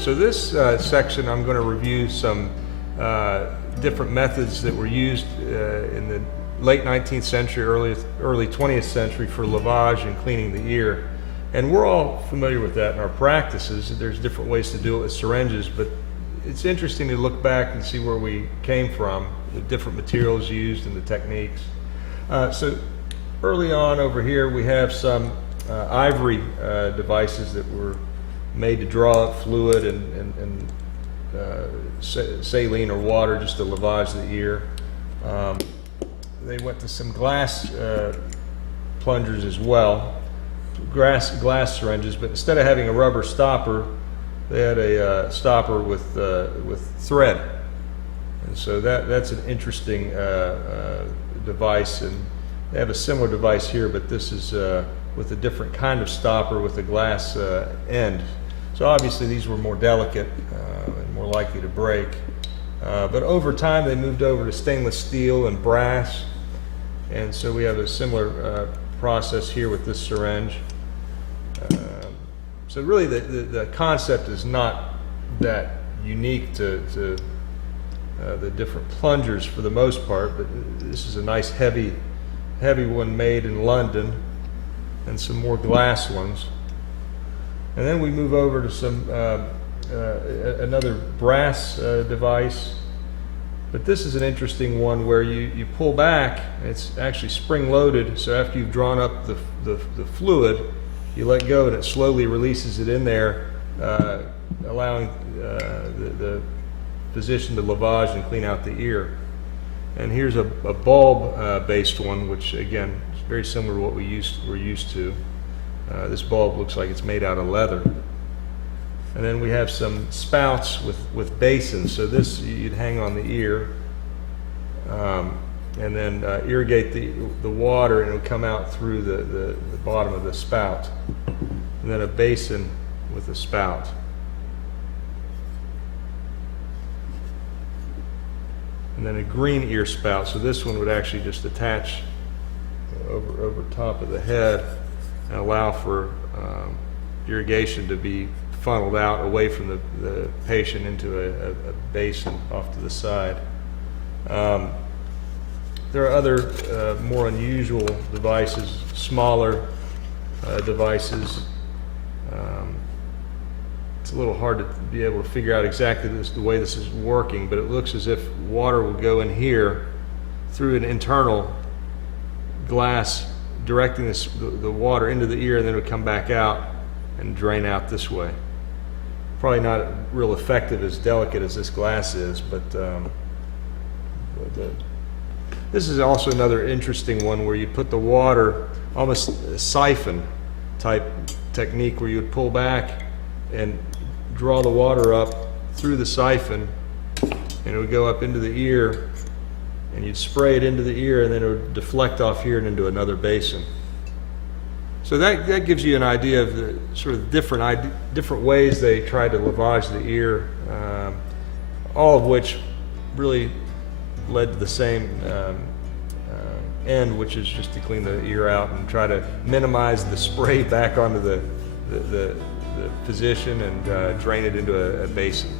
So this section I'm going to review some different methods that were used in the late 19th century, early 20th century for lavage and cleaning the ear. And we're all familiar with that in our practices. There's different ways to do it with syringes, but it's interesting to look back and see where we came from, the different materials used and the techniques. So early on over here we have some ivory devices that were made to draw up fluid and saline or water just to lavage the ear. They went to some glass plungers as well, glass syringes, but instead of having a rubber stopper, they had a stopper with thread. And so that's an interesting device, and they have a similar device here, but this is with a different kind of stopper with a glass end. So obviously these were more delicate and more likely to break. But over time they moved over to stainless steel and brass, and so we have a similar process here with this syringe. So really the concept is not that unique to the different plungers for the most part, but this is a nice heavy one made in London, and some more glass ones. And then we move over to some another brass device, but this is an interesting one where you pull back. It's actually spring loaded, so after you've drawn up the fluid, you let go and it slowly releases it in there, allowing the physician to lavage and clean out the ear. And here's a bulb based one, which again is very similar to what we're used to. This bulb looks like it's made out of leather. And then we have some spouts with basins. So this you'd hang on the ear, and then irrigate the water, and it would come out through the bottom of the spout. And then a basin with a spout. And then a green ear spout. So this one would actually just attach over top of the head and allow for irrigation to be funneled out away from the patient into a basin off to the side. There are other more unusual devices, smaller devices. It's a little hard to be able to figure out exactly the way this is working, but it looks as if water will go in here through an internal glass, directing the water into the ear, and then it would come back out and drain out this way. Probably not real effective, as delicate as this glass is, but this is also another interesting one where you put the water, almost a siphon type technique, where you would pull back and draw the water up through the siphon, and it would go up into the ear, and you'd spray it into the ear, and then it would deflect off here and into another basin. So that gives you an idea of the sort of different ways they tried to lavage the ear, all of which really led to the same end, which is just to clean the ear out and try to minimize the spray back onto the physician and drain it into a basin.